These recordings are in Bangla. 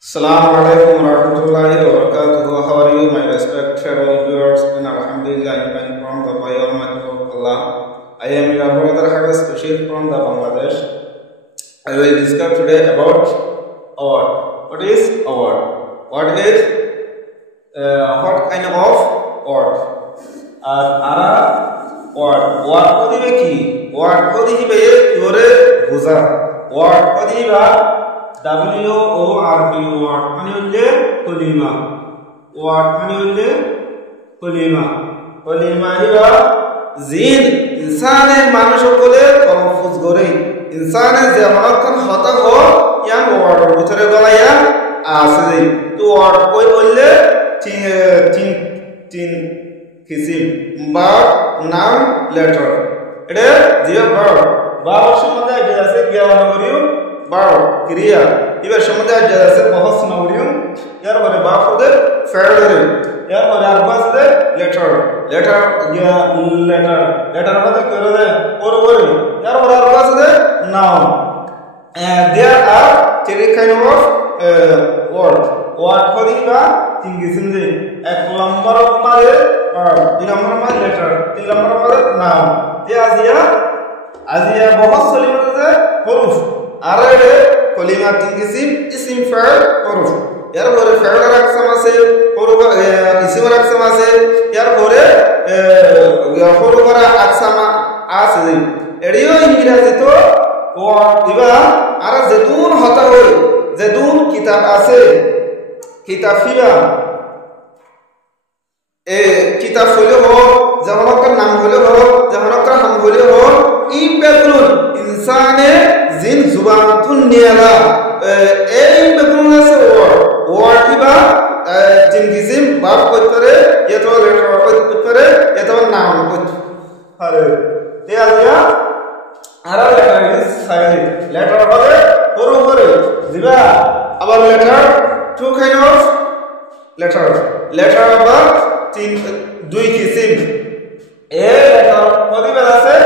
Assalamu alaikum warahmatullahi wabarakatuh. How are you, my respected viewers? And Alhamdulillah, I am from the Almighty of Allah. I am your brother Hafiz Bashir from the Bangladesh. I will discuss today about award. What is award? What is what kind of award? Ara award. Award kodibe ki? Award kodibe yore buza. Award kodiba WORD word মানে হচ্ছে কলিমা ওয়ার্ড মানে হচ্ছে কলিমা কলিমা হিবা জিন ইনসানের মানুষ সকলে তলফুজ করে ইনসানের যে মনক্ষণ হতা হ ইয়ান ওয়ার্ডের ভিতরে গলায়া আছে তো ওয়ার্ড কই বললে তিন কিসিম বা নাম লেটার এটা জিরো ভার্ব ভার্বের সম্বন্ধে এটা আছে জ্ঞানগরিও ভার্ব ক্রিয়া এবার সম্বন্ধে আজ আছে বহুত নগরিয়ম এর পরে ভার্ব হতে ফেরদরে এর পরে আরবাস দে লেটার লেটার লেটার হতে করে দে পরবরে এর পরে আরবাস দে noun there are three kind of word হদিবা তিন কিসিম দে এক নম্বর মানে দুই নম্বর মানে লেটার তিন নম্বর মানে নাউন তে আজিয়া বহুত সলিমতে হরফ আর এর কলিমা তিন কিসিম ইসিম ফাইল হরফ এর পরে ফাইলের আকসাম আছে হরফ ইসিমের আকসাম আছে এর পরে হরফের আকসাম আছে এডিও ইংরেজি তো দিবা আর যেতুন হতা হই যেতুন কিতাব আছে কিতাব ফিবা কিতাব হইলে হোক যেমনকার নাম হইলে হোক যেমনকার হাম হইলে হোক ই বেগুন ইনসানে জিন জুবান তুনিয়ালা এই বেগুন আছে ওয়ার্ড দিবা তিন কিসিম ভার্ব কইতরে এতো লেটার কইতরে এতো নাম কইত আরে তে আজিয়া আর লেটার ইজ সাইলেন্ট লেটার হবে পরবরে দিবা আবার letter to kind of letter আবার দুই কিসিম এ লেটার কদিবেল আছে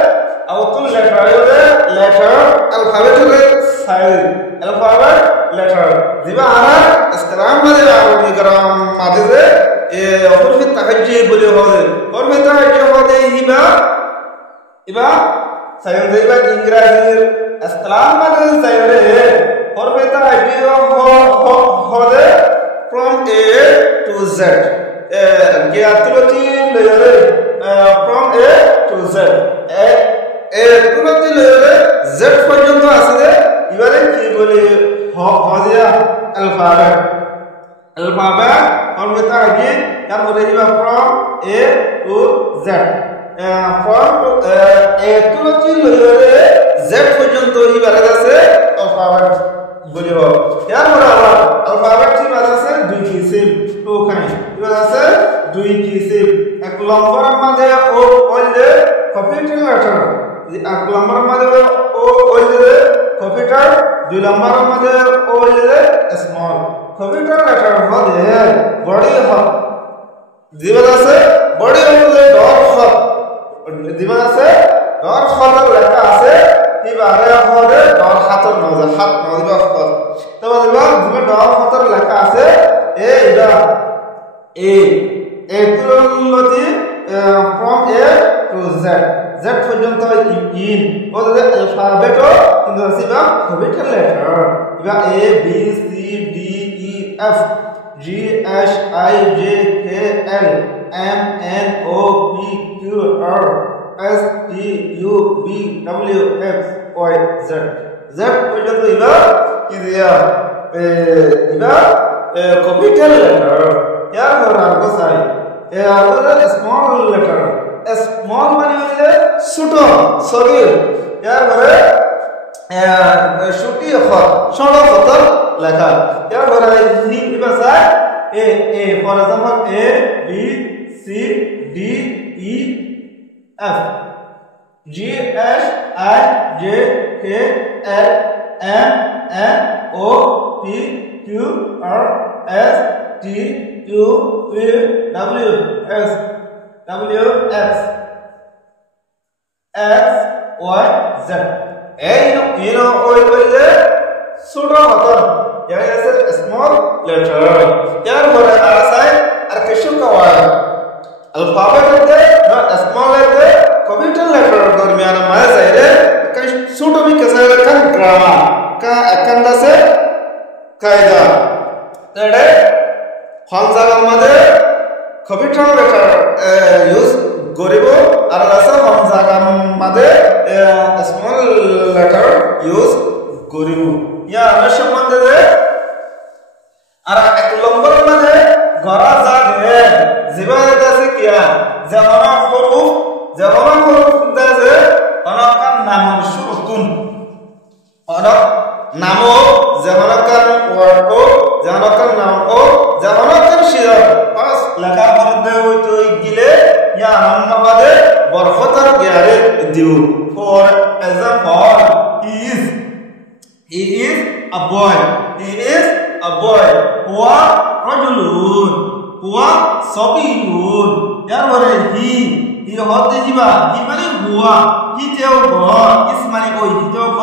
আউতুল লেটার হলে লেটার অ্যালফাবেট হলে সাইলেন্ট অ্যালফাবেট লেটার দিবা আর ইসলাম মানে আরবি গ্রাম মাঝে এ হরফে তাহাজ্জি বলে হবে হরফে তাহাজ্জি হবে ইবা সাইলেন্ট দিবা ইংরেজির ইসলাম মানে সাইরে হরফে তাহাজ্জি হবে from A to Z জ্ঞাতলতি লেয়ারে from A to Z তুলতি লেয়ারে Z পর্যন্ত আছে এবারে কি বলে হজিয়া অ্যালফাবেট from এটা আগে তারপরে দিবা from A to Z from A তুলতি লেয়ারে Z পর্যন্ত এবারে আছে অ্যালফাবেট বলিব তারপরে আবার অ্যালফাবেট কি আছে দুই কিসিম তো কাই এবার আছে দুই কিসিম এক নম্বর মধ্যে ও ওইলে ক্যাপিটাল লেটার এক নম্বর মধ্যে ও ওইলে ক্যাপিটাল দুই নম্বর মধ্যে ও ওইলে স্মল ক্যাপিটাল লেটার হবে বড় হাত দিবাল আছে বড় হলে ডর হাত দিবাল আছে ডর হাতের লেখা আছে এবারে হবে ডর হাতের নজর হাত নজর হাত তো দিবা ডর হাতের লেখা আছে এটা A তুলতি from A to Z পর্যন্ত ইন ওদের অ্যালফাবেট কিন্তু সিবা capital letter Iba A B C D E F G H I J K L M N O P Q R S T U V W X Y Z পর্যন্ত ইবা কি দিয়া ইবা capital letter यार और आपको साई यार स्मॉल लेटर स्मॉल মানে হইলে ছোট সগির यार করে ছোটি অক্ষর ছোট অক্ষর লেখা यार করে নি ভাষা a for example A B C D E F G H I J K L M N O P Q R S T U V W X Y Z এই ওই বললে ছোট হাত স্মল letter এরপরে আর আছে আর কিছু কওয়ায় alphabet আছে না small letter capital letter দরমিয়ান মাঝে রে কাই ছোট বি কাছে কান গ্রামার কা একান্দ আছে কায়দা এডে হলজাগার মাঝে capital letter ইউজ করিব আর আছে হলজাগার মাঝে small letter ইউজ করিব ইয়া আমার সম্বন্ধে আর এক নম্বর মাঝে গরা জাগে জিবারে আছে কিয়া যেমন হরফ দাছে অনকান নাম শুরুতুন অনক নাম যেমনকান ওয়ার্ড যেমনকান নাম যেমনকান শির পাস লেখা করতে হইতো গিলে ইয়া নামবাদে বরফতার গিয়ারে দিউ for example he is a boy huwa rajulun huwa sabiyun এরপরে হি হতে দিবা হি মানে হুয়া হি তেও গ ইস মানে ওই হি তেও গ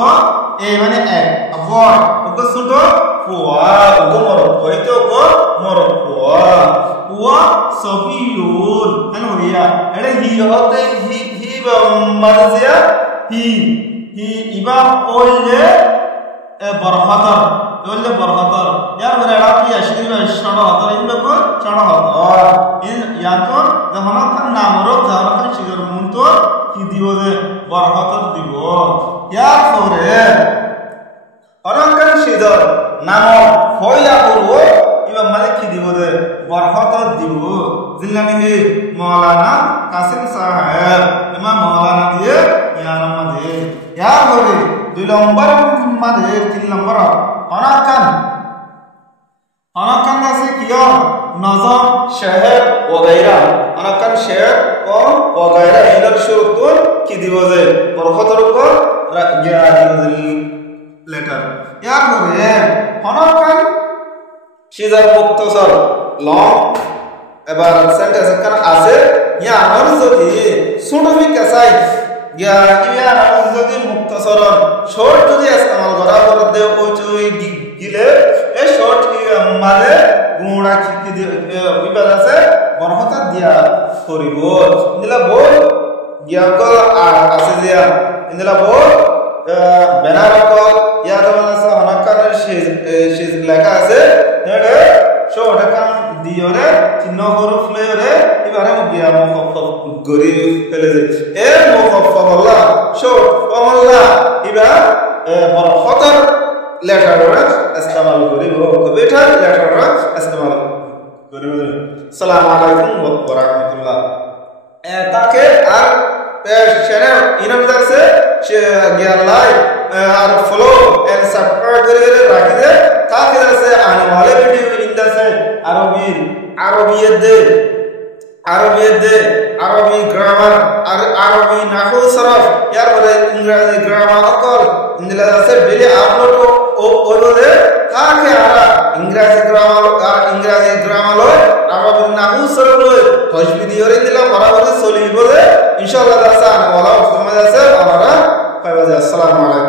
এ মানে এক বয় ওকে ছোট হুয়া ওকে মর ওই তেও গ মর হুয়া sabiyun কেন হইয়া এটা হি হতে হি মানে জিয়া হি ইবা ওইলে বরহতর ওইলে বরহতর এরপরে এটা কি আসলে ষড় হতর ইনবে কো ষড় হতর ইয়াতো যখন নাম রব যখন শিগর মুন্ত কি দিব যে বরহতর দিব এরপরে অনকান শিদর নাম হইলা বলব ইবা মানে কি দিব যে বরহতর দিব জিল্লানি হে মাওলানা কাসিম সাহেব ইমাম মাওলানা দিয়ে ইয়ার মধ্যে এরপরে 2 নম্বর মাঝে 3 নম্বর অনাকান আছে কিয়া নজম শহর ওগাইরা অনাকান শহর ও ওগাইরা এর শুরুতুন কি দিব যে বরকতর উপর গিয়া লেটার এরপরে অনাকান সিজার মুক্তসর লং এবার সেন্টেন্স এখানে আছে ইয়া আমার যদি ছোটবি কাসাই ইয়া যদি মুক্তসরণ শর্ট যদি ইস্তেমাল করা করে দেও ওই গিলে এই শর্ট মানে গুণা কি বিবাদ আছে বরহতা দিয়া করিব নিলা বল গিয়া কল আছে দিয়া নিলা বল বেনার কল ইয়া দমান আছে অনাকারের শেষ লেখা আছে এডে শর্ট কাম দিওরে চিহ্ন হরফ লয়রে এবারে গিয়া মুখফফ গরি ফেলে দে এ মুখফফ আল্লাহ শর্ট আল্লাহ ইবা বরহতার লেটাররা ইস্তেমাল করিব কবিটার লেটাররা ইস্তেমাল করিব আসসালামু আলাইকুম ওয়া রাহমাতুল্লাহ তাকে আর চ্যানেল ইনাম আছে সে গিয়া লাইক আর ফলো এন্ড সাবস্ক্রাইব করে রাখি দে তাকে আছে আনে वाले ভিডিও ইনদাছে আরবি গ্রামার আর আরবি নাহু সরফ এরপরে ইংরেজি গ্রামার অকল ইংরেজি আছে ডেলি আপলোড ওইভাবে তাকে আরা ইংরেজি গ্রামার লয় আরবি নাহু সরফ লয় হজ ভিডিও রে দিলা বরাবর চলিব যে ইনশাআল্লাহ আছে আনা ওয়ালা তোমাদের আছে আমরা পাইবা যে আসসালামু আলাইকুম।